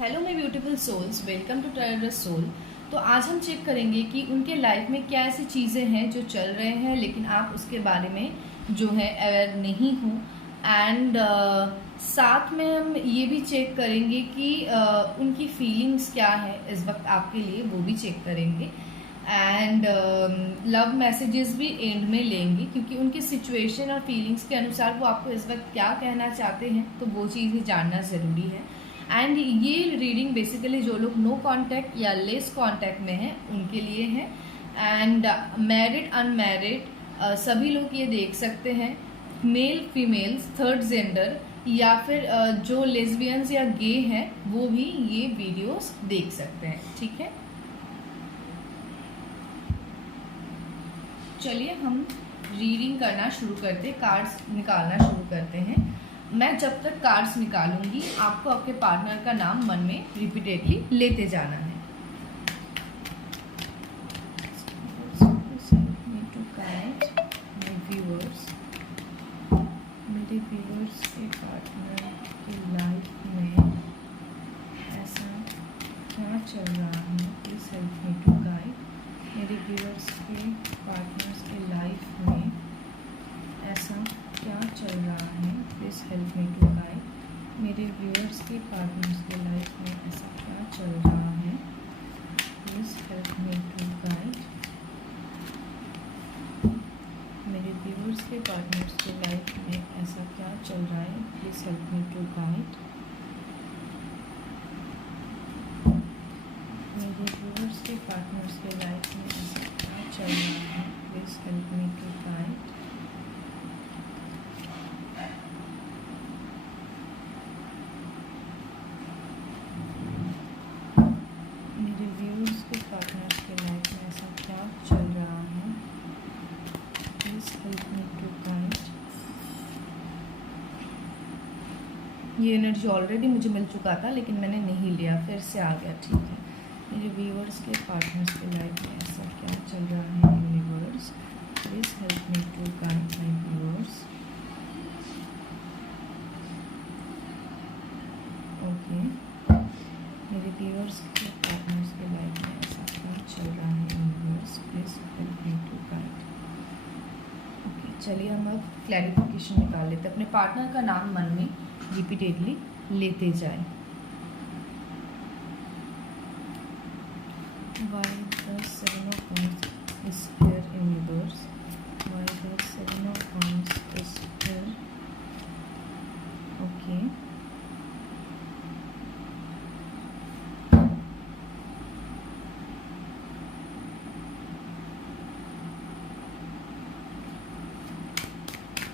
Hello my beautiful souls, welcome to Trader Soul. तो आज हम चेक करेंगे कि उनके लाइफ में क्या ऐसी चीज़ें हैं जो चल रहे हैं लेकिन आप उसके बारे में जो है अवेयर नहीं हो। एंड साथ में हम ये भी चेक करेंगे कि उनकी फीलिंग्स क्या है इस वक्त आपके लिए, वो भी चेक करेंगे। एंड लव मैसेजेस भी एंड में लेंगे क्योंकि उनकी सिचुएशन और फीलिंग्स के अनुसार वो आपको इस वक्त क्या कहना चाहते हैं, तो वो चीज़ जानना ज़रूरी है। एंड ये रीडिंग बेसिकली जो लोग नो कांटेक्ट या लेस कांटेक्ट में हैं उनके लिए है। एंड मैरिड अनमैरिड सभी लोग ये देख सकते हैं, मेल फीमेल्स थर्ड जेंडर या फिर जो लेस्बियंस या गे हैं वो भी ये वीडियोस देख सकते हैं। ठीक है, चलिए हम रीडिंग करना शुरू करते, कार्ड्स निकालना शुरू करते हैं। मैं जब तक कार्ड्स निकालूंगी आपको आपके पार्टनर का नाम मन में रिपीटेडली लेते जाना है। मेरे व्यूअर्स के पार्टनर की लाइफ में ऐसा क्या चल रहा है, please help me to guide. मेरे व्यूअर्स के पार्टनर्स के लाइफ में ऐसा क्या चल रहा है, please help me to guide. मेरे व्यूअर्स के पार्टनर्स के लाइफ में ऐसा क्या चल रहा है, please help me to guide. मेरे व्यूअर्स के पार्टनर्स के लाइफ में ऐसा क्या चल रहा है, please help me to guide. मेरे व्यूअर्स के पार्टनर्स के लाइफ में ऐसा क्या चल रहा है, please help me to guide. Partners के लाइफ में ऐसा क्या चल रहा है, please help me to guide. ये एनर्जी ऑलरेडी मुझे मिल चुका था लेकिन मैंने नहीं लिया, फिर से आ गया। ठीक है, मेरे व्यूअर्स के पार्टनर्स के लाइफ में ऐसा क्या चल रहा है, universe please help me to guide my viewers. Okay, मेरे व्यूअर्स के पार्टनर्स के लाइफ में ऐसा क्या चल रहा है, universe please help me to guide. Okay, चलिए हम अब क्लैरिफिकेशन निकाल लेते हैं। अपने पार्टनर का नाम मन में रिपीटेडली लेते जाएं। Why the Seven of Wands is here, universe? Why the Seven of Wands is here? Okay.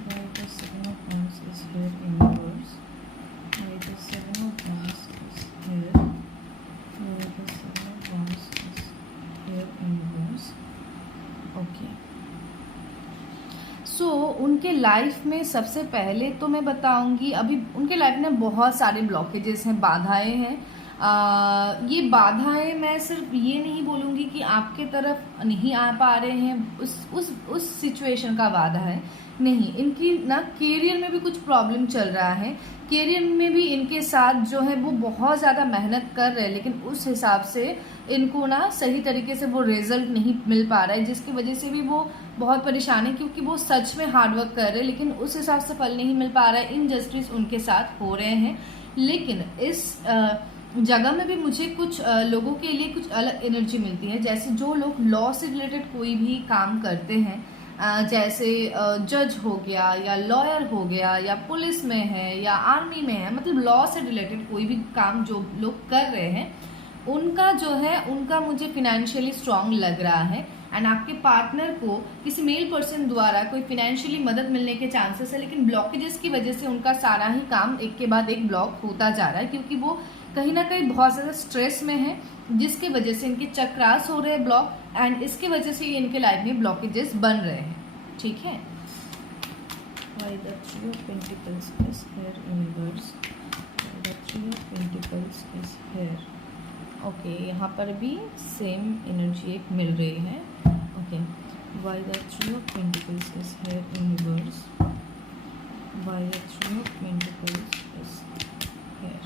Why the Seven of Wands is here, universe? Why the Seven of Wands is here? Why the Seven of Wands is here, universe? Okay. सो उनके life में सबसे पहले तो मैं बताऊंगी, अभी उनके life में बहुत सारे ब्लॉकेजेस हैं, बाधाएं हैं। ये बाधाएं मैं सिर्फ ये नहीं बोलूँगी कि आपके तरफ नहीं आ पा रहे हैं, उस सिचुएशन का बाधा है नहीं। इनकी ना करियर में भी कुछ प्रॉब्लम चल रहा है, करियर में भी इनके साथ जो है वो बहुत ज़्यादा मेहनत कर रहे हैं लेकिन उस हिसाब से इनको ना सही तरीके से वो रिजल्ट नहीं मिल पा रहा है, जिसकी वजह से भी वो बहुत परेशान है क्योंकि वो सच में हार्डवर्क कर रहे हैं लेकिन उस हिसाब से फल नहीं मिल पा रहा है। इनजस्टिस उनके साथ हो रहे हैं। लेकिन इस जगह में भी मुझे कुछ लोगों के लिए कुछ अलग एनर्जी मिलती है, जैसे जो लोग लॉ से रिलेटेड कोई भी काम करते हैं, जैसे जज हो गया या लॉयर हो गया या पुलिस में है या आर्मी में है, मतलब लॉ से रिलेटेड कोई भी काम जो लोग कर रहे हैं उनका जो है उनका मुझे फिनेंशियली स्ट्रांग लग रहा है। एंड आपके पार्टनर को किसी मेल पर्सन द्वारा कोई फिनेंशियली मदद मिलने के चांसेस है, लेकिन ब्लॉकेजेस की वजह से उनका सारा ही काम एक के बाद एक ब्लॉक होता जा रहा है क्योंकि वो कहीं ना कहीं बहुत ज़्यादा स्ट्रेस में है, जिसकी वजह से इनके चक्रास हो रहे हैं ब्लॉक, एंड इसकी वजह से ये इनके लाइफ में ब्लॉकेजेस बन रहे हैं। ठीक है, Why the Three of Pentacles is here, universe? Why the Three of Pentacles is here? Okay, यहाँ पर भी सेम एनर्जी एक मिल रही है। Okay, Why the Three of Pentacles is here, universe? Why the Three of Pentacles is here?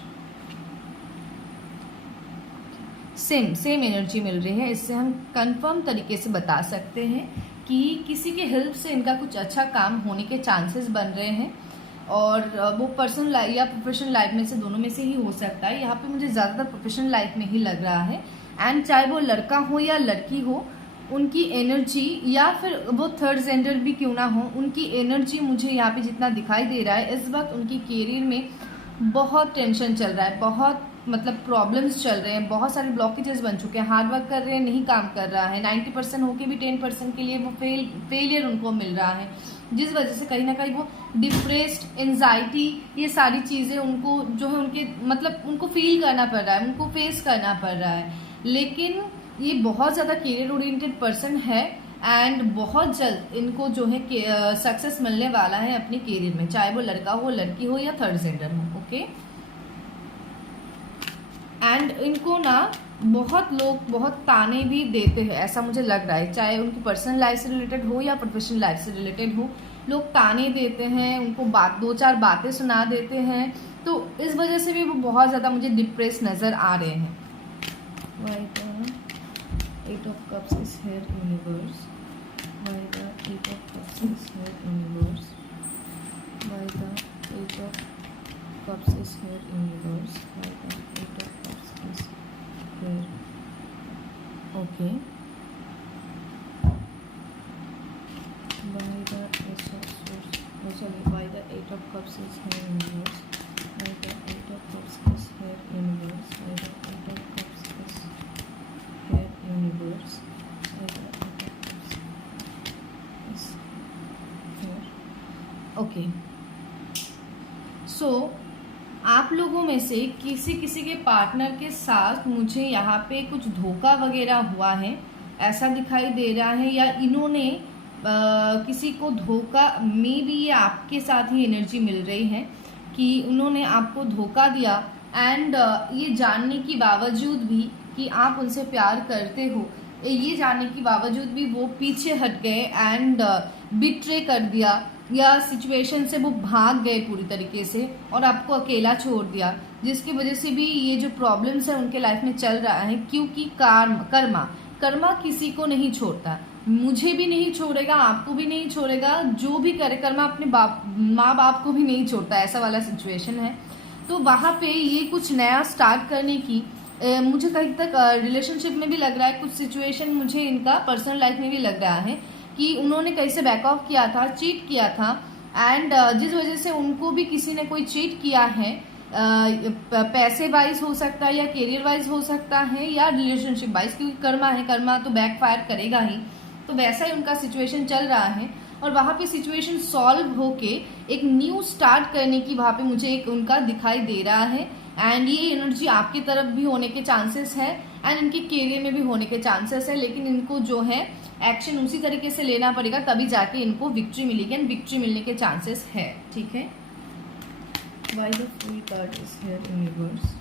Same same energy मिल रही है। इससे हम कंफर्म तरीके से बता सकते हैं कि किसी के हेल्प से इनका कुछ अच्छा काम होने के चांसेस बन रहे हैं, और वो पर्सनल लाइफ या प्रोफेशनल लाइफ में से दोनों में से ही हो सकता है। यहाँ पे मुझे ज़्यादातर प्रोफेशनल लाइफ में ही लग रहा है। एंड चाहे वो लड़का हो या लड़की हो, उनकी एनर्जी, या फिर वो थर्ड जेंडर भी क्यों ना हो, उनकी एनर्जी मुझे यहाँ पे जितना दिखाई दे रहा है, इस वक्त उनकी कैरियर में बहुत टेंशन चल रहा है, बहुत मतलब प्रॉब्लम्स चल रहे हैं, बहुत सारे ब्लॉकेजेस बन चुके हैं, हार्ड वर्क कर रहे हैं, नहीं काम कर रहा है, 90% होके भी 10% के लिए वो फेलियर उनको मिल रहा है, जिस वजह से कहीं ना कहीं वो डिप्रेस्ड, एंजाइटी, ये सारी चीज़ें उनको जो है उनके मतलब उनको फील करना पड़ रहा है, उनको फेस करना पड़ रहा है। लेकिन ये बहुत ज़्यादा कैरियर ओरिएंटेड पर्सन है एंड बहुत जल्द इनको जो है सक्सेस मिलने वाला है अपने कैरियर में, चाहे वो लड़का हो, लड़की हो या थर्ड जेंडर हो। ओके, एंड इनको ना बहुत लोग बहुत ताने भी देते हैं, ऐसा मुझे लग रहा है, चाहे उनकी पर्सनल लाइफ से रिलेटेड हो या प्रोफेशनल लाइफ से रिलेटेड हो, लोग ताने देते हैं, उनको दो चार बातें सुना देते हैं, तो इस वजह से भी वो बहुत ज़्यादा मुझे डिप्रेस नज़र आ रहे हैं। Eight of Cups is here, universe. Why the Eight of Cups is here, universe? Why the Eight of Cups is here, universe? Why the Eight of Cups is here? Okay. Why the Ace of Swords? Oh, sorry. Why the Eight of Cups is here, universe? Why the Eight of Cups is here, universe? Why the Eight of Cups is here, universe? Okay, so आप लोगों में से किसी किसी के partner के साथ मुझे यहाँ पे कुछ धोखा वगैरह हुआ है, ऐसा दिखाई दे रहा है, या इन्होंने किसी को धोखा, मे बी ये आपके साथ ही एनर्जी मिल रही है कि उन्होंने आपको धोखा दिया, एंड ये जानने के बावजूद भी कि आप उनसे प्यार करते हो, ये जानने के बावजूद भी वो पीछे हट गए एंड बिट्रे कर दिया, या सिचुएशन से वो भाग गए पूरी तरीके से और आपको अकेला छोड़ दिया, जिसकी वजह से भी ये जो प्रॉब्लम्स है उनके लाइफ में चल रहा है। क्योंकि कर्मा किसी को नहीं छोड़ता, मुझे भी नहीं छोड़ेगा, आपको भी नहीं छोड़ेगा, जो भी करे कर्मा अपने माँ बाप को भी नहीं छोड़ता, ऐसा वाला सिचुएशन है। तो वहाँ पे ये कुछ नया स्टार्ट करने की मुझे कहीं तक रिलेशनशिप में भी लग रहा है, कुछ सिचुएशन मुझे इनका पर्सनल लाइफ में भी लग रहा है कि उन्होंने कैसे बैक ऑफ किया था, चीट किया था, एंड जिस वजह से उनको भी किसी ने कोई चीट किया है, पैसे वाइज हो सकता है या कैरियर वाइज हो सकता है या रिलेशनशिप वाइज, क्योंकि कर्मा है, कर्मा तो बैक फायर करेगा ही, तो वैसा ही उनका सिचुएशन चल रहा है। और वहाँ पे सिचुएशन सॉल्व होके एक न्यू स्टार्ट करने की वहाँ पे मुझे एक उनका दिखाई दे रहा है, एंड ये एनर्जी आपकी तरफ भी होने के चांसेस है एंड इनके कैरियर में भी होने के चांसेस है, लेकिन इनको जो है एक्शन उसी तरीके से लेना पड़ेगा, तभी जाके इनको विक्ट्री मिलेगी, एंड विक्ट्री मिलने के चांसेस है। ठीक है, why the full card is here universe,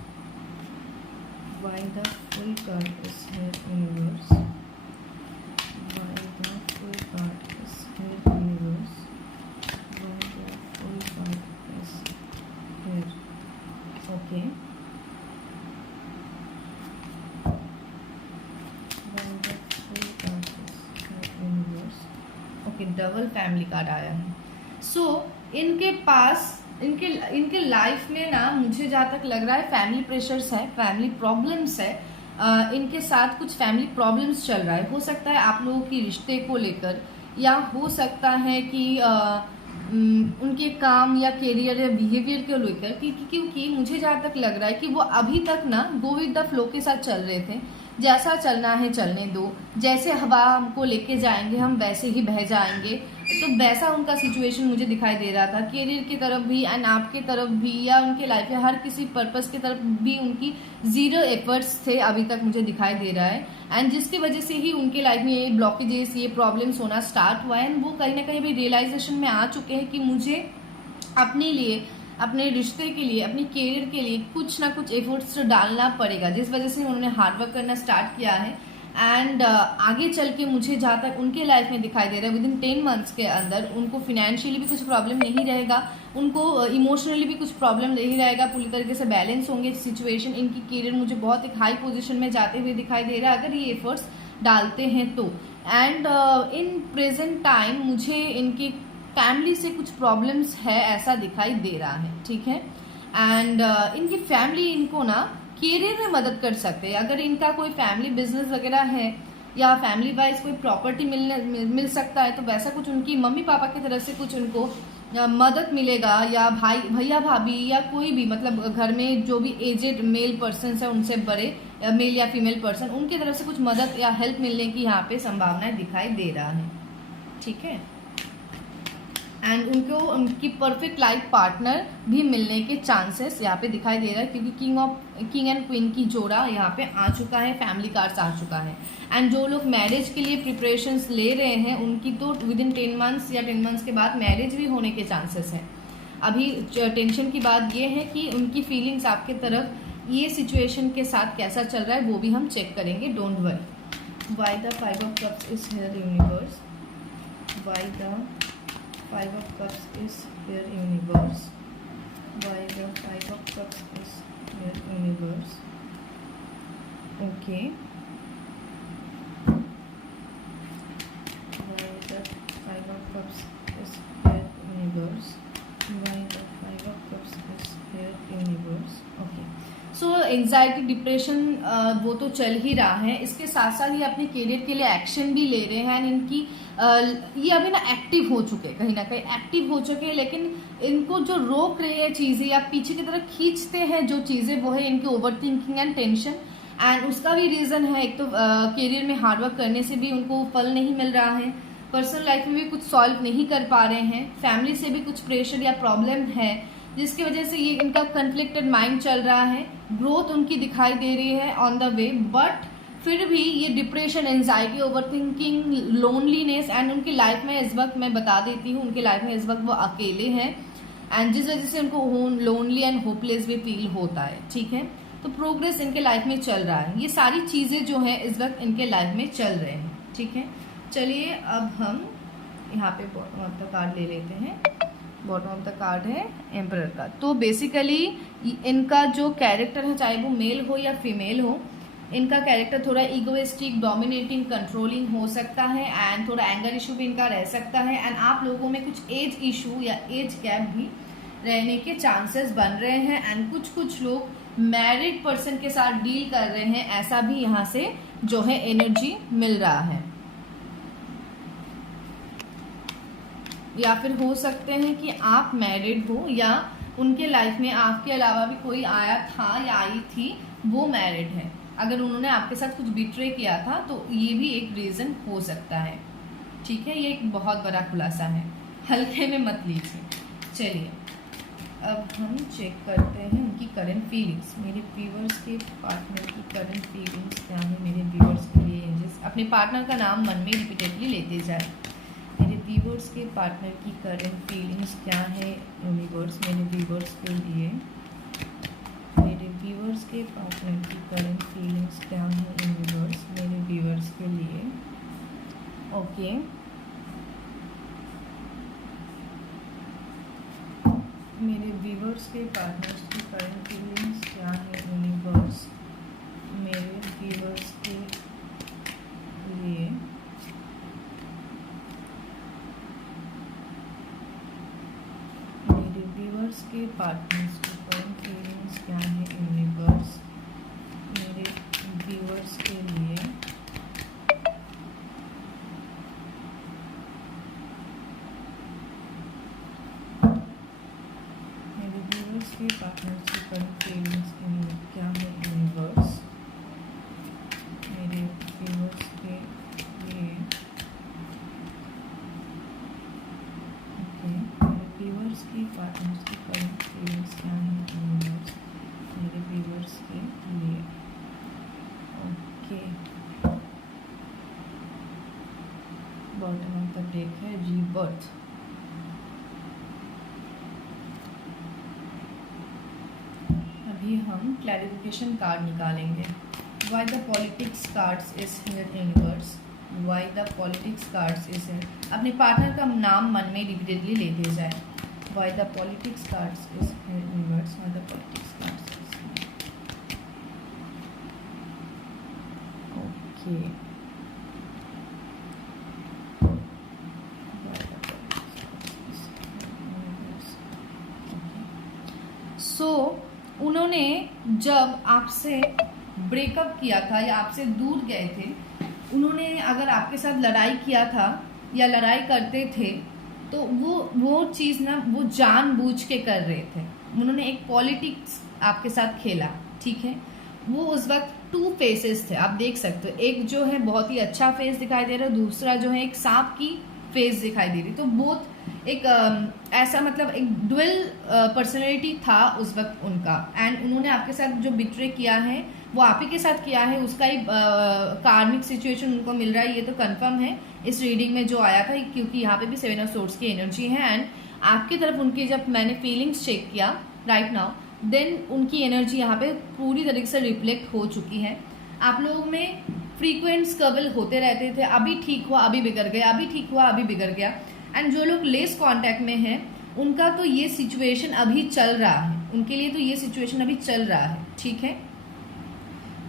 why the full card is here universe, why the full card is here universe, why the full card is here. Okay, okay, double family card आया है। सो इनके पास इनके life में ना मुझे जहाँ तक लग रहा है फैमिली प्रेशर्स है, फैमिली प्रॉब्लम्स है, इनके साथ कुछ फैमिली प्रॉब्लम्स चल रहा है। हो सकता है आप लोगों की रिश्ते को लेकर, या हो सकता है कि उनके काम या कैरियर या बिहेवियर को लेकर, क्योंकि मुझे जहाँ तक लग रहा है कि वो अभी तक ना गो विद द फ्लो के साथ चल रहे थे, जैसा चलना है चलने दो, जैसे हवा हमको लेके जाएंगे हम वैसे ही बह जाएंगे, तो वैसा उनका सिचुएशन मुझे दिखाई दे रहा था, कैरियर की तरफ भी एंड आपके तरफ भी, या उनके लाइफ में हर किसी पर्पस की तरफ भी उनकी जीरो एफर्ट्स थे अभी तक मुझे दिखाई दे रहा है, एंड जिसकी वजह से ही उनके लाइफ में ये ब्लॉकेजेस, ये प्रॉब्लम्स होना स्टार्ट हुआ है, एंड वो कहीं ना कहीं भी रियलाइजेशन में आ चुके हैं कि मुझे अपने लिए, अपने रिश्ते के लिए, अपने कैरियर के लिए कुछ ना कुछ एफर्ट्स डालना पड़ेगा, जिस वजह से उन्होंने हार्डवर्क करना स्टार्ट किया है एंड आगे चल के मुझे जहाँ तक उनके लाइफ में दिखाई दे रहा है विद इन 10 मंथ्स के अंदर उनको फिनेंशियली भी कुछ प्रॉब्लम नहीं रहेगा, उनको इमोशनली भी कुछ प्रॉब्लम नहीं रहेगा, पूरी तरीके से बैलेंस होंगे सिचुएशन। इनकी करियर मुझे बहुत एक हाई पोजीशन में जाते हुए दिखाई दे रहा है अगर ये एफर्ट्स डालते हैं तो। एंड इन प्रेजेंट टाइम मुझे इनकी फैमिली से कुछ प्रॉब्लम्स है ऐसा दिखाई दे रहा है, ठीक है। एंड इनकी फैमिली इनको ना करियर में मदद कर सकते हैं। अगर इनका कोई फैमिली बिजनेस वगैरह है या फैमिली वाइज कोई प्रॉपर्टी मिल सकता है तो वैसा कुछ उनकी मम्मी पापा की तरफ से कुछ उनको मदद मिलेगा, या भाई भैया भाभी या कोई भी मतलब घर में जो भी एजेड मेल पर्सन है उनसे बड़े मेल या फीमेल पर्सन उनकी तरफ से कुछ मदद या हेल्प मिलने की यहाँ पे संभावनाएं दिखाई दे रहा है, ठीक है। एंड उनको उनकी परफेक्ट लाइफ पार्टनर भी मिलने के चांसेस यहाँ पे दिखाई दे रहा है क्योंकि किंग एंड क्वीन की जोड़ा यहाँ पे आ चुका है, फैमिली कार्ड्स आ चुका है। एंड जो लोग मैरिज के लिए प्रिपरेशंस ले रहे हैं उनकी तो विद इन 10 मंथ्स या 10 मंथ्स के बाद मैरिज भी होने के चांसेस हैं। अभी टेंशन की बात ये है कि उनकी फीलिंग्स आपके तरफ ये सिचुएशन के साथ कैसा चल रहा है वो भी हम चेक करेंगे, don't worry. Why the 5 of cups is here universe, why the 5 of cups is here universe, why the 5 of cups is here universe, okay, why the 5 of cups is here universe, why the 5 of cups is here universe, okay। So anxiety depression वो तो चल ही रहा है, इसके साथ साथ ये अपने करियर के लिए एक्शन भी ले रहे हैं। एंड इनकी ये अभी ना एक्टिव हो चुके हैं, कहीं ना कहीं एक्टिव हो चुके हैं, लेकिन इनको जो रोक रही है चीज़ें या पीछे की तरफ खींचते हैं जो चीज़ें वो है इनकी over thinking and tension. And उसका भी रीज़न है एक तो करियर में हार्डवर्क करने से भी उनको फल नहीं मिल रहा है, पर्सनल लाइफ में भी कुछ सॉल्व नहीं कर पा रहे हैं, फैमिली से भी कुछ प्रेशर या प्रॉब्लम है जिसकी वजह से ये इनका कन्फ्लिक्टेड माइंड चल रहा है। ग्रोथ उनकी दिखाई दे रही है ऑन द वे, बट फिर भी ये depression, anxiety, overthinking, loneliness and उनकी लाइफ में इस वक्त मैं बता देती हूँ उनकी लाइफ में इस वक्त वो अकेले हैं एंड जिस वजह से उनको लोनली एंड होपलेस भी फील होता है, ठीक है। तो प्रोग्रेस इनके लाइफ में चल रहा है, ये सारी चीज़ें जो है इस वक्त इनके लाइफ में चल रहे हैं, ठीक है। चलिए अब हम यहाँ पे बॉटम ऑफ द कार्ड ले लेते हैं। बॉटम ऑफ द कार्ड है एम्परर का। तो बेसिकली इनका जो कैरेक्टर है चाहे वो मेल हो या फीमेल हो, इनका कैरेक्टर थोड़ा इगोइस्टिक, डोमिनेटिंग, कंट्रोलिंग हो सकता है एंड थोड़ा एंगर इशू भी इनका रह सकता है। एंड आप लोगों में कुछ एज इशू या एज गैप भी रहने के चांसेस बन रहे हैं एंड कुछ लोग मैरिड पर्सन के साथ डील कर रहे हैं, ऐसा भी यहाँ से जो है एनर्जी मिल रहा है। या फिर हो सकते हैं कि आप मैरिड हो या उनके लाइफ में आपके अलावा भी कोई आया था या आई थी वो मैरिड है। अगर उन्होंने आपके साथ कुछ बिट्रे किया था तो ये भी एक रीज़न हो सकता है, ठीक है। ये एक बहुत बड़ा खुलासा है, हल्के में मत लीजिए। चलिए अब हम चेक करते हैं उनकी करंट फीलिंग्स। मेरे व्यूअर्स के पार्टनर की करंट फीलिंग्स क्या है मेरे व्यूअर्स के लिए। एंजल्स अपने पार्टनर का नाम मन में रिपीटेडली लेते जाए। मेरे व्यूअर्स के पार्टनर की करंट फीलिंग्स क्या है यूनिवर्स मेरे व्यूअर्स के लिए। मेरे व्यूअर्स के पार्टनर की करंट फीलिंग्स क्या है यूनिवर्स मेरे व्यूअर्स के लिए। ओके मेरे व्यूअर्स के पार्टनर्स की करंट फीलिंग्स क्या है यूनिवर्स मेरे व्यूअर्स के लिए। मेरे व्यूअर्स के पार्टनर्स की करंट फीलिंग्स क्या है यूनिवर्स मेरे व्यूअर्स के लिए। के पार्टनर्स की करंट फीलिंग्स क्या है यूनिवर्स मेरे व्यूअर्स के लिए। ओके मेरे व्यूअर्स की पार्टनर्स की करंट फीलिंग्स क्या है यूनिवर्स मेरे व्यूअर्स के लिए। Okay bottom of the deck है रीबर्थ। अभी हम क्लैरिफिकेशन कार्ड निकालेंगे। Why the politics cards is here universe? Why the politics cards is here? अपने पार्टनर का नाम मन में रिपीटेडली लेते जाए. Why the politics cards is here universe? Why the politics cards is here? Okay. Why the politics cards is here universe? Okay. So उन्होंने जब आपसे ब्रेकअप किया था या आपसे दूर गए थे, उन्होंने अगर आपके साथ लड़ाई किया था या लड़ाई करते थे तो वो चीज़ ना वो जानबूझ के कर रहे थे. उन्होंने एक पॉलिटिक्स आपके साथ खेला, ठीक है. वो उस वक्त 2 फेसेस थे, आप देख सकते हो. एक जो है बहुत ही अच्छा फेस दिखाई दे रहा है, दूसरा जो है एक सांप की फेस दिखाई दे रही. तो बहुत एक ऐसा मतलब एक डुअल पर्सनैलिटी था उस वक्त उनका. एंड उन्होंने आपके साथ जो बिट्रे किया है वो आप ही के साथ किया है. उसका ही कार्मिक सिचुएशन उनको मिल रहा है, ये तो कंफर्म है इस रीडिंग में जो आया था, क्योंकि यहाँ पे भी 7 ऑफ सोर्ड्स की एनर्जी है. एंड आपकी तरफ उनकी जब मैंने फीलिंग्स चेक किया राइट नाउ, देन उनकी एनर्जी यहाँ पे पूरी तरीके से रिफ्लेक्ट हो चुकी है. आप लोगों में फ्रीक्वेंट स्कबल होते रहते थे, अभी ठीक हुआ अभी बिगड़ गया, अभी ठीक हुआ अभी बिगड़ गया. एंड जो लोग लेस कांटेक्ट में हैं उनका तो ये सिचुएशन अभी चल रहा है, उनके लिए तो ये सिचुएशन अभी चल रहा है, ठीक है.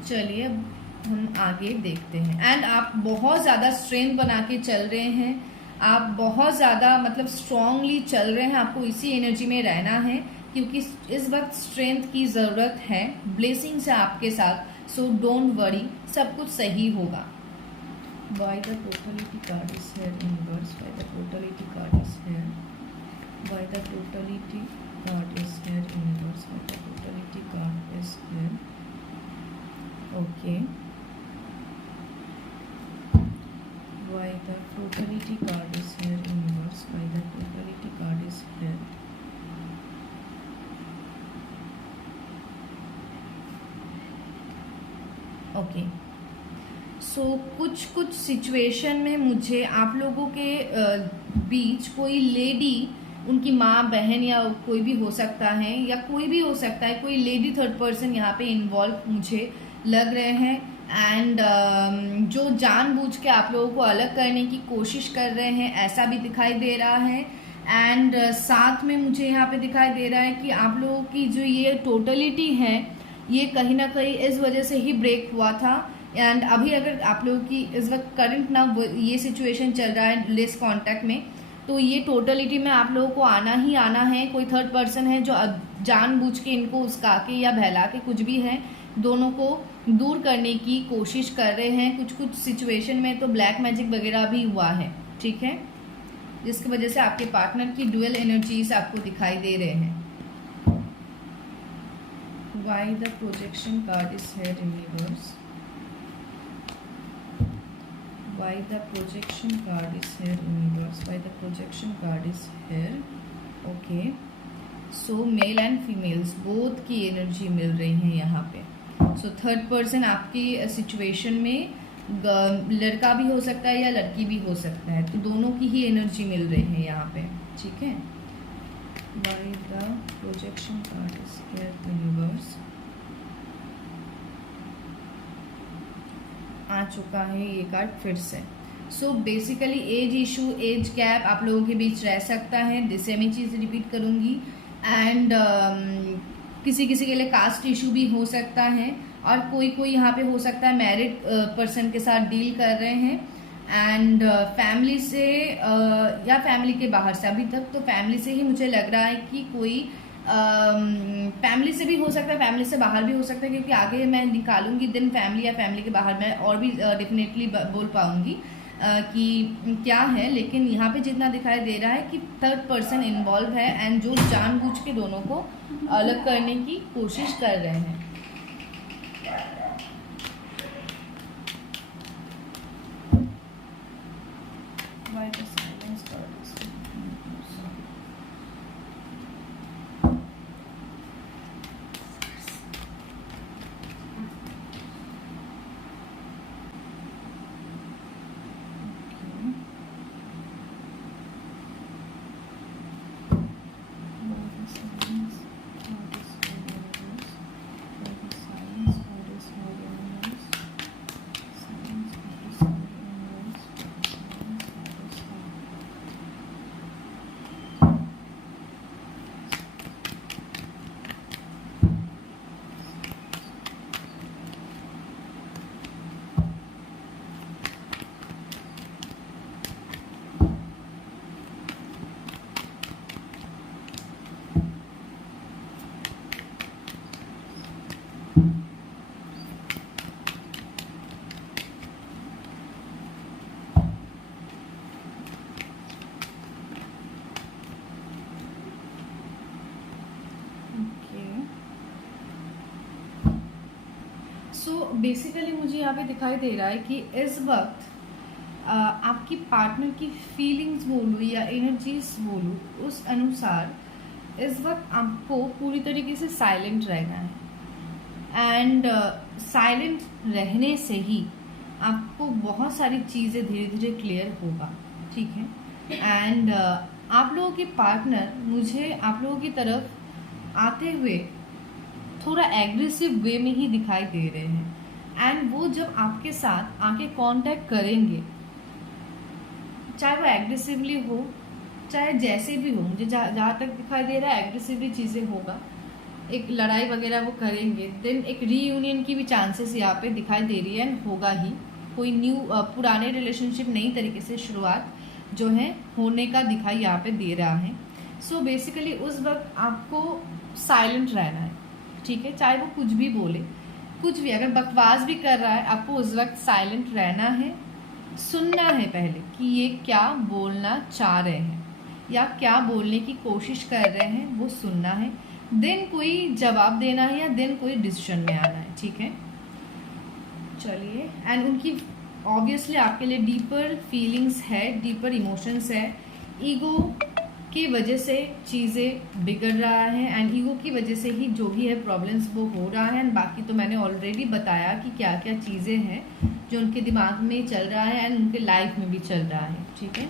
चलिए हम आगे देखते हैं. एंड आप बहुत ज़्यादा स्ट्रेंथ बना के चल रहे हैं, आप बहुत ज़्यादा मतलब स्ट्रांगली चल रहे हैं. आपको इसी एनर्जी में रहना है क्योंकि इस वक्त स्ट्रेंथ की ज़रूरत है. ब्लेसिंग्स है आपके साथ, सो डोंट वरी, सब कुछ सही होगा. Why the totality card is here universe? Why the totality card is here? Why the totality card is here universe? Why the totality card is here? Okay. Why the totality card is here universe? Why the totality card is here? Okay. सो कुछ situation में मुझे आप लोगों के बीच कोई lady, उनकी माँ बहन या कोई भी हो सकता है या कोई भी हो सकता है, कोई लेडी थर्ड पर्सन यहाँ पे इन्वॉल्व मुझे लग रहे हैं. एंड जो जानबूझ के आप लोगों को अलग करने की कोशिश कर रहे हैं ऐसा भी दिखाई दे रहा है. एंड साथ में मुझे यहाँ पे दिखाई दे रहा है कि आप लोगों की जो ये टोटलिटी है ये कहीं ना कहीं इस वजह से ही ब्रेक हुआ था. एंड अभी अगर आप लोगों की इस वक्त करंट ना ये सिचुएशन चल रहा है लेस कांटेक्ट में, तो ये टोटलिटी में आप लोगों को आना ही आना है. कोई थर्ड पर्सन है जो जानबूझ के इनको उसका के या बहला के कुछ भी है, दोनों को दूर करने की कोशिश कर रहे हैं. कुछ सिचुएशन में तो ब्लैक मैजिक वगैरह भी हुआ है, ठीक है, जिसकी वजह से आपके पार्टनर की डुअल एनर्जीज आपको दिखाई दे रहे हैं. Why the projection card is here universe? Why the projection card is here universe? Why the projection card is here? Okay. So male and females both की एनर्जी मिल रही है यहाँ पे. So थर्ड पर्सन आपकी सिचुएशन में लड़का भी हो सकता है या लड़की भी हो सकता है, तो दोनों की ही एनर्जी मिल रही है यहाँ पे, ठीक है. Why the projection card is here universe? आ चुका है ये कार्ड फिर से. So basically as issue, as gap आप लोगों के बीच रह सकता है, सेम ही चीज़ रिपीट करूँगी. एंड किसी किसी के लिए कास्ट इशू भी हो सकता है, और कोई यहाँ पे हो सकता है मैरिड पर्सन के साथ डील कर रहे हैं. एंड फैमिली से या फैमिली के बाहर से, अभी तक तो फैमिली से ही मुझे लग रहा है कि कोई फैमिली से भी हो सकता है, फैमिली से बाहर भी हो सकता है, क्योंकि आगे मैं निकालूंगी दिन फैमिली या फैमिली के बाहर मैं और भी डेफिनेटली बोल पाऊंगी कि क्या है. लेकिन यहाँ पे जितना दिखाई दे रहा है कि थर्ड पर्सन इन्वॉल्व है एंड जो जानबूझ के दोनों को अलग करने की कोशिश कर रहे हैं. Why the silence card is here? So basically मुझे यहाँ पे दिखाई दे रहा है कि इस वक्त आपकी पार्टनर की फीलिंग्स बोलूँ या एनर्जीज बोलूँ, उस अनुसार इस वक्त आपको पूरी तरीके से साइलेंट रहना है। एंड साइलेंट रहने से ही आपको बहुत सारी चीज़ें धीरे धीरे क्लियर होगा, ठीक है। एंड आप लोगों के पार्टनर मुझे आप लोगों की तरफ आते हुए थोड़ा एग्रेसिव वे में ही दिखाई दे रहे हैं। एंड वो जब आपके साथ आके कांटेक्ट करेंगे, चाहे वो एग्रेसिवली हो चाहे जैसे भी हो, मुझे जहाँ तक दिखाई दे रहा है एग्रेसिवली चीज़ें होगा, एक लड़ाई वगैरह वो करेंगे, देन एक रीयूनियन की भी चांसेस यहाँ पे दिखाई दे रही है एंड होगा ही। कोई न्यू पुराने रिलेशनशिप नई तरीके से शुरुआत जो है होने का दिखाई यहाँ पे दे रहा है। सो बेसिकली उस वक्त आपको साइलेंट रहना है, ठीक है। चाहे वो कुछ भी बोले, कुछ भी अगर बकवास भी कर रहा है, आपको उस वक्त साइलेंट रहना है, सुनना है पहले कि ये क्या बोलना चाह रहे हैं या क्या बोलने की कोशिश कर रहे हैं, वो सुनना है। देन कोई जवाब देना है या देन कोई डिसीजन में आना है, ठीक है। चलिए, एंड उनकी ऑब्वियसली आपके लिए डीपर फीलिंग्स है, डीपर इमोशंस है। ईगो की वजह से चीज़ें बिगड़ रहा है एंड ईगो की वजह से ही जो भी है प्रॉब्लम्स वो हो रहा है। एंड बाकी तो मैंने ऑलरेडी बताया कि क्या क्या चीज़ें हैं जो उनके दिमाग में चल रहा है एंड उनके लाइफ में भी चल रहा है, ठीक है।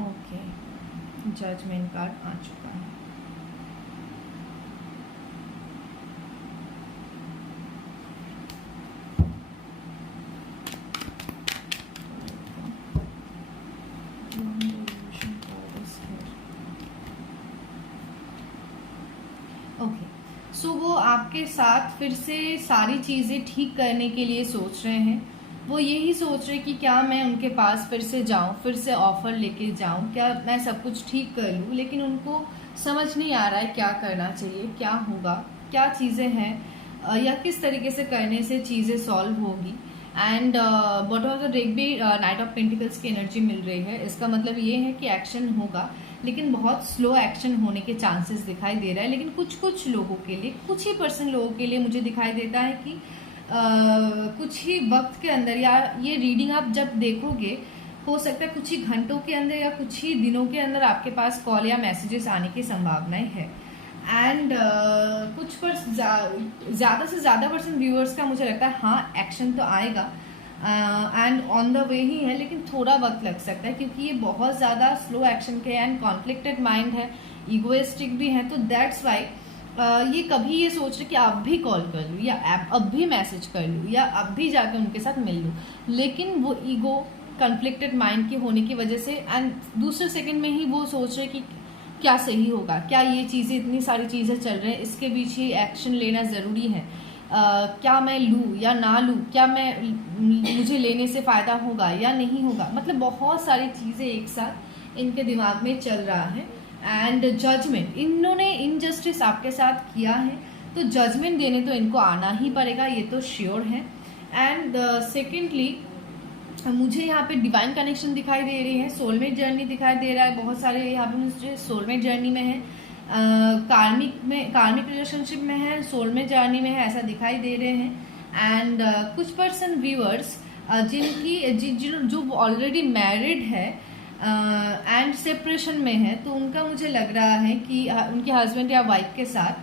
ओके, जजमेंट कार्ड आ चुका है। ओके, सो वो आपके साथ फिर से सारी चीज़ें ठीक करने के लिए सोच रहे हैं। वो यही सोच रहे कि क्या मैं उनके पास फिर से जाऊं, फिर से ऑफर लेके जाऊं, क्या मैं सब कुछ ठीक कर लूं, लेकिन उनको समझ नहीं आ रहा है क्या करना चाहिए, क्या होगा, क्या चीज़ें हैं या किस तरीके से करने से चीज़ें सॉल्व होगी। And bottom of the deck भी नाइट ऑफ पेंटिकल्स की एनर्जी मिल रही है। इसका मतलब ये है कि एक्शन होगा, लेकिन बहुत स्लो एक्शन होने के चांसेस दिखाई दे रहा है। लेकिन कुछ कुछ लोगों के लिए, कुछ ही % लोगों के लिए मुझे दिखाई देता है कि कुछ ही वक्त के अंदर, या ये रीडिंग आप जब देखोगे हो सकता है कुछ ही घंटों के अंदर या कुछ ही दिनों के अंदर आपके पास कॉल या मैसेजेस आने की संभावनाएं है। एंड कुछ पर ज़्यादा से ज़्यादा % व्यूअर्स का मुझे लगता है हाँ एक्शन तो आएगा एंड ऑन द वे ही है, लेकिन थोड़ा वक्त लग सकता है क्योंकि ये बहुत ज़्यादा स्लो एक्शन के एंड कॉन्फ्लिक्टेड माइंड है, ईगोइस्टिक भी है। तो दैट्स वाई ये कभी ये सोच रहे कि अब भी कॉल कर लूँ या अब भी मैसेज कर लूँ या अब भी जाकर उनके साथ मिल लूँ, लेकिन वो ईगो कॉन्फ्लिक्टेड माइंड की होने की वजह से एंड दूसरे सेकंड में ही वो सोच रहे कि क्या सही होगा, क्या ये चीज़ें, इतनी सारी चीज़ें चल रही हैं, इसके बीच ही एक्शन लेना ज़रूरी है। क्या मैं लूँ या ना लूँ, क्या मुझे लेने से फ़ायदा होगा या नहीं होगा, मतलब बहुत सारी चीज़ें एक साथ इनके दिमाग में चल रहा है। एंड जजमेंट, इन्होंने इनजस्टिस आपके साथ किया है तो जजमेंट देने तो इनको आना ही पड़ेगा, ये तो श्योर है। एंड सेकेंडली मुझे यहाँ पे डिवाइन कनेक्शन दिखाई दे रही है, सोलमेट जर्नी दिखाई दे रहा है, बहुत सारे यहाँ पे मुझे सोलमेट जर्नी में है, कार्मिक रिलेशनशिप में है, सोलमेट जर्नी में है, ऐसा दिखाई दे रहे हैं। एंड कुछ % व्यूअर्स जो ऑलरेडी मैरिड है एंड सेपरेशन में है, तो उनका मुझे लग रहा है कि उनके हस्बैंड या वाइफ के साथ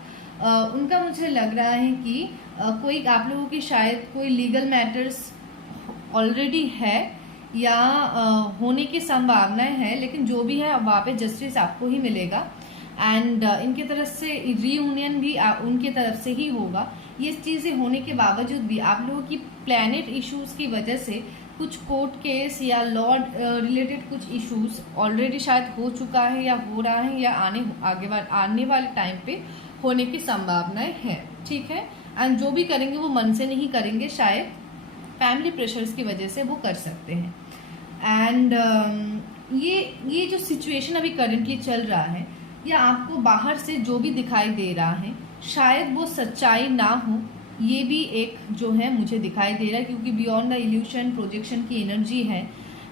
उनका मुझे लग रहा है कि कोई आप लोगों की शायद कोई लीगल मैटर्स ऑलरेडी है या होने की संभावनाएं है, लेकिन जो भी है वहाँ पे जस्टिस आपको ही मिलेगा। एंड इनके तरफ से रीयूनियन भी उनके तरफ से ही होगा। ये चीज़ें होने के बावजूद भी आप लोगों की प्लैनेट इश्यूज की वजह से कुछ कोर्ट केस या लॉ रिलेटेड कुछ इश्यूज ऑलरेडी शायद हो चुका है या हो रहा है या आने वाले टाइम पे होने की संभावनाएं है, ठीक है। एंड जो भी करेंगे वो मन से नहीं करेंगे, शायद फैमिली प्रेशर्स की वजह से वो कर सकते हैं। एंड ये जो सिचुएशन अभी करंटली चल रहा है या आपको बाहर से जो भी दिखाई दे रहा है, शायद वो सच्चाई ना हो, ये भी एक जो है मुझे दिखाई दे रहा है, क्योंकि बियॉन्ड द इल्यूशन प्रोजेक्शन की एनर्जी है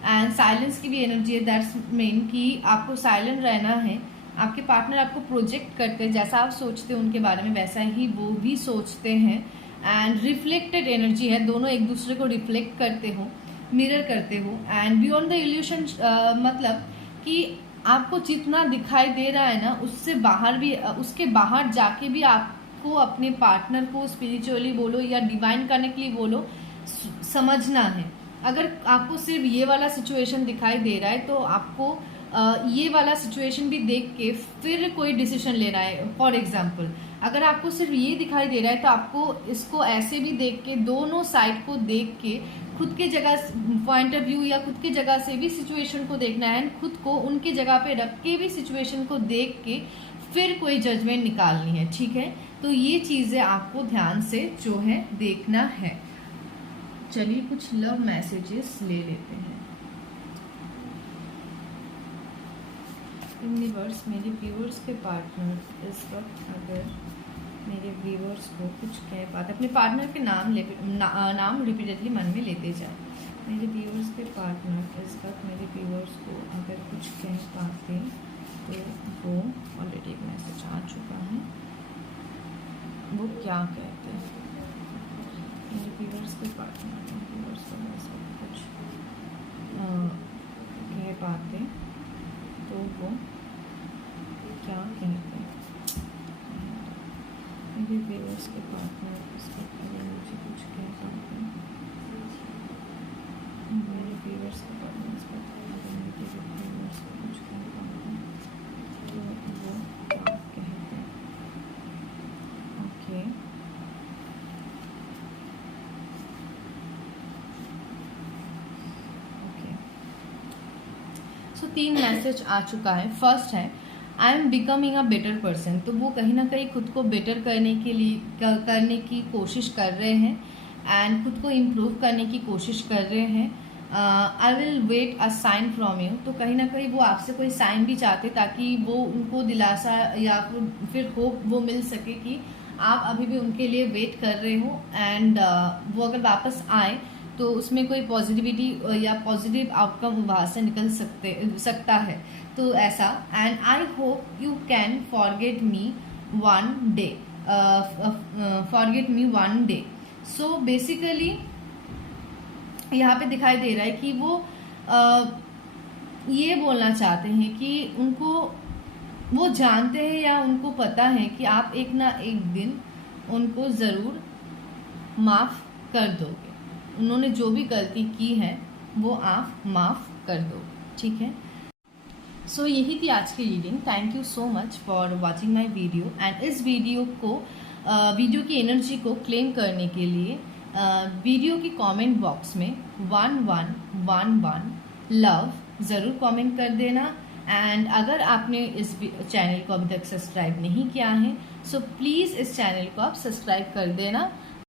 एंड साइलेंस की भी एनर्जी है। दैट्स मीन कि आपको साइलेंट रहना है। आपके पार्टनर आपको प्रोजेक्ट करते हैं, जैसा आप सोचते हो उनके बारे में वैसा ही वो भी सोचते हैं। एंड रिफ्लेक्टेड एनर्जी है, दोनों एक दूसरे को रिफ्लेक्ट करते हो, मिरर करते हो। एंड बियॉन्ड द इल्यूशन मतलब कि आपको जितना दिखाई दे रहा है ना, उससे बाहर भी, उसके बाहर जाके भी आपको अपने पार्टनर को स्पिरिचुअली बोलो या डिवाइन करने के लिए बोलो, समझना है। अगर आपको सिर्फ ये वाला सिचुएशन दिखाई दे रहा है तो आपको ये वाला सिचुएशन भी देख के फिर कोई डिसीजन लेना है। फॉर एग्जाम्पल, अगर आपको सिर्फ ये दिखाई दे रहा है तो आपको इसको ऐसे भी देख के, दोनों साइड को देख के, खुद के जगह पॉइंट ऑफ व्यू या खुद के जगह से भी सिचुएशन को देखना है, खुद को उनके जगह पे रख के भी सिचुएशन को देख के फिर कोई जजमेंट निकालनी है। ठीक है, तो ये चीजें आपको ध्यान से जो है देखना है। चलिए कुछ लव मैसेजेस ले लेते हैं। यूनिवर्स, मेरे व्यूअर्स के पार्टनर इस वक्त अगर मेरे व्यूअर्स को कुछ कह पाते, अपने पार्टनर के नाम रिपीटेडली मन में लेते जाए। मेरे व्यूअर्स के पार्टनर इस वक्त मेरे व्यूअर्स को अगर कुछ कह पाते तो वो, ऑलरेडी एक मैसेज आ चुका है, वो क्या कहते हैं मेरे व्यूअर्स के पार्टनर, व्यूअर्स को इस वक्त कुछ कह पाते तो वो क्या कहते हैं मेरे व्यूअर्स के पार्टनर इस वक्त अगर मुझे कुछ कह पाते, मेरे व्यूअर्स के पार्टनर इस वक्त अगर मेरे व्यूअर्स को कुछ कह पाते तो वो क्या कहते हैं। ओके, सो 3 मैसेज आ चुका है। फर्स्ट है I am becoming a better person, तो वो कहीं ना कहीं खुद को बेटर करने के लिए करने की कोशिश कर रहे हैं एंड खुद को इम्प्रूव करने की कोशिश कर रहे हैं। I will wait a sign from you, तो कहीं ना कहीं वो आपसे कोई साइन भी चाहते ताकि वो उनको दिलासा या फिर होप वो मिल सके कि आप अभी भी उनके लिए वेट कर रहे हो एंड वो अगर वापस आए तो उसमें कोई पॉजिटिविटी या पॉजिटिव आउटकम वहाँ से निकल सकता है। तो ऐसा, and I hope you can forget me one day, forget me one day. So basically यहाँ पे दिखाई दे रहा है कि वो ये बोलना चाहते हैं कि उनको, वो जानते हैं या उनको पता है कि आप एक ना एक दिन उनको ज़रूर माफ़ कर दोगे। उन्होंने जो भी गलती की है वो आप माफ़ कर दोगे। ठीक है, सो यही थी आज की reading. Thank you so much for watching my video. And इस वीडियो को वीडियो की एनर्जी को क्लेम करने के लिए वीडियो की कमेंट बॉक्स में 1111 लव ज़रूर कमेंट कर देना। एंड अगर आपने इस चैनल को अभी तक सब्सक्राइब नहीं किया है सो प्लीज़ इस चैनल को आप सब्सक्राइब कर देना